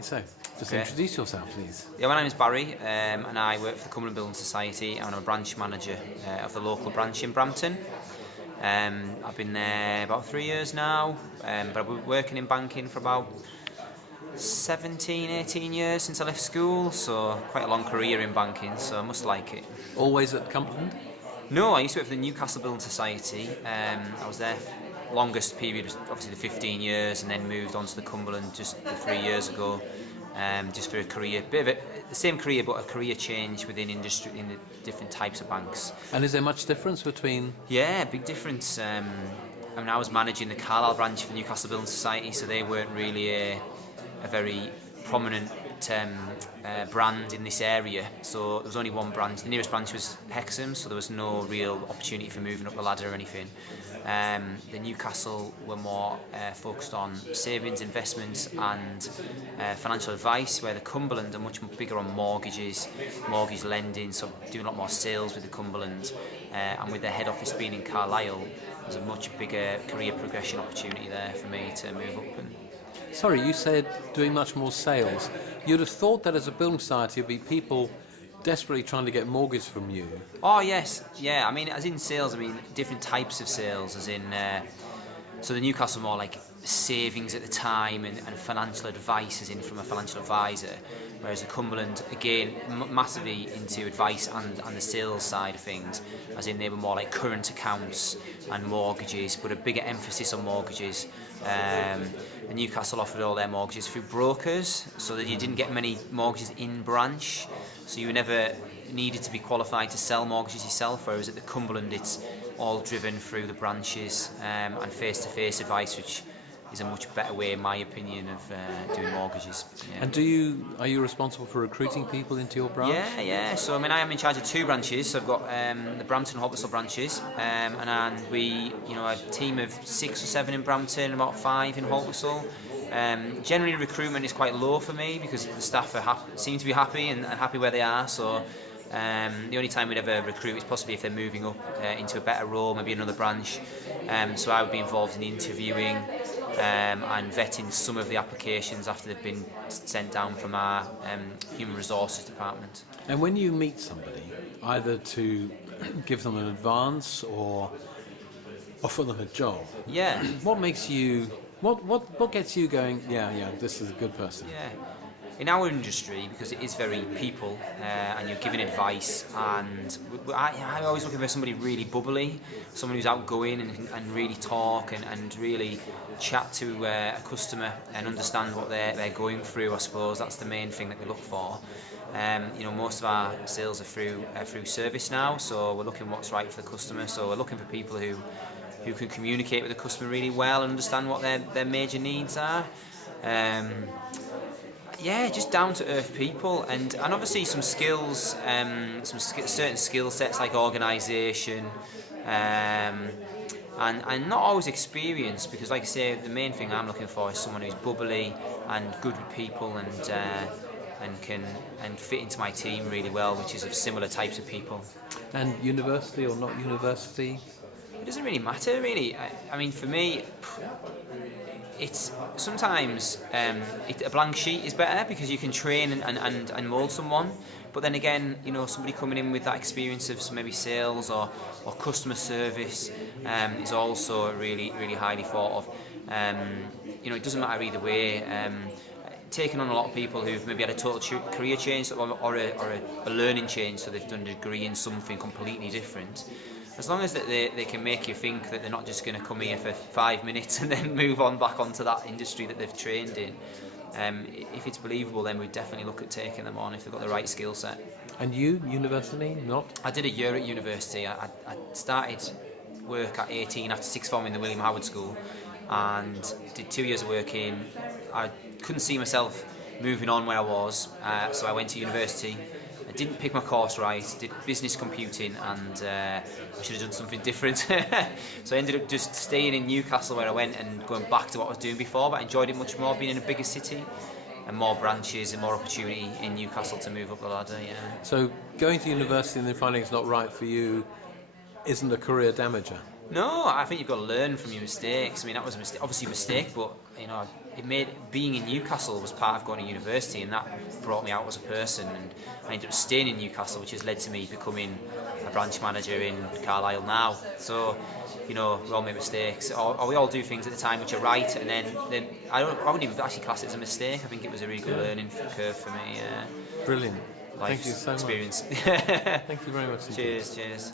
Okay, so just introduce yourself, please. Yeah, my name is Barry, and I work for the Cumberland Building Society, and I'm a branch manager of the local branch in Brampton. I've been there about 3 years now, but I've been working in banking for about 17, 18 years since I left school, so quite a long career in banking, so I must like it. Always at Cumberland? No, I used to work for the Newcastle Building Society. I was there longest period was obviously the 15 years, and then moved on to the Cumberland just 3 years ago, just for a career, bit of the same career but a career change within industry in the different types of banks. And is there much difference between? Yeah, big difference. I mean, I was managing the Carlisle branch for the Newcastle Building Society, so they weren't really a very prominent brand in this area, so there was only one branch. The nearest branch was Hexham, so there was no real opportunity for moving up the ladder or anything. The Newcastle were more focused on savings, investments and financial advice, where the Cumberland are much bigger on mortgages, mortgage lending, so doing a lot more sales with the Cumberland, and with their head office being in Carlisle, there's a much bigger career progression opportunity there for me to move up. And Sorry, you said doing much more sales. You'd have thought that as a building society, it'd be people desperately trying to get mortgage from you. Oh yes, yeah. I mean, as in sales, I mean different types of sales. As in, so the Newcastle more like savings at the time and financial advice, as in from a financial advisor. Whereas the Cumberland, again, massively into advice and the sales side of things, as in they were more like current accounts and mortgages, but a bigger emphasis on mortgages. The Newcastle offered all their mortgages through brokers, so that you didn't get many mortgages in branch, so you never needed to be qualified to sell mortgages yourself, whereas at the Cumberland it's all driven through the branches and face-to-face advice, which is a much better way, in my opinion, of doing mortgages. Yeah. And are you responsible for recruiting people into your branch? Yeah. So I mean, I am in charge of 2 branches. So I've got the Brampton and Hoppersall branches, and we, a team of 6 or 7 in Brampton, about 5 in Hoppersall. Generally, recruitment is quite low for me because the staff seem to be happy and happy where they are. So the only time we'd ever recruit is possibly if they're moving up into a better role, maybe another branch. So I would be involved in the interviewing and vetting some of the applications after they've been sent down from our human resources department. And when you meet somebody, either to give them an advance or offer them a job, yeah, what makes you, what gets you going, yeah, this is a good person? Yeah. In our industry, because it is very people and you're giving advice, and I'm always looking for somebody really bubbly, someone who's outgoing and really talk and really chat to a customer and understand what they're going through. I suppose that's the main thing that we look for. Most of our sales are through service now, so we're looking what's right for the customer. So we're looking for people who can communicate with the customer really well and understand what their major needs are. Just down-to-earth people, and obviously some skills, certain skill sets like organisation, and not always experience, because like I say, the main thing I'm looking for is someone who's bubbly and good with people and can fit into my team really well, which is of similar types of people. And university or not university? It doesn't really matter, really. I mean, for me, it's sometimes a blank sheet is better because you can train and mould someone. But then again, somebody coming in with that experience of maybe sales or customer service is also really, really highly thought of. It doesn't matter either way. Taking on a lot of people who've maybe had a total career change or a learning change, so they've done a degree in something completely different. As long as that they can make you think that they're not just going to come here for 5 minutes and then move on back onto that industry that they've trained in. If it's believable, then we'd definitely look at taking them on if they've got the right skill set. And you, university, not? I did a year at university. I started work at 18 after sixth form in the William Howard School, and did 2 years of work in. I couldn't see myself moving on where I was, so I went to university. I didn't pick my course right, did business computing, and I should have done something different. So I ended up just staying in Newcastle where I went and going back to what I was doing before, but I enjoyed it much more being in a bigger city and more branches and more opportunity in Newcastle to move up the ladder, yeah. So going to university and then finding it's not right for you isn't a career damager? No, I think you've got to learn from your mistakes. I mean, that was obviously a mistake, but you know, it made being in Newcastle was part of going to university, and that brought me out as a person. And I ended up staying in Newcastle, which has led to me becoming a branch manager in Carlisle now. So, you know, we all make mistakes, or we all do things at the time which are right, and then I wouldn't even actually class it as a mistake. I think it was a really good learning curve for me. Brilliant. Life Thank you so experience. much. Thank you very much. Indeed. Cheers.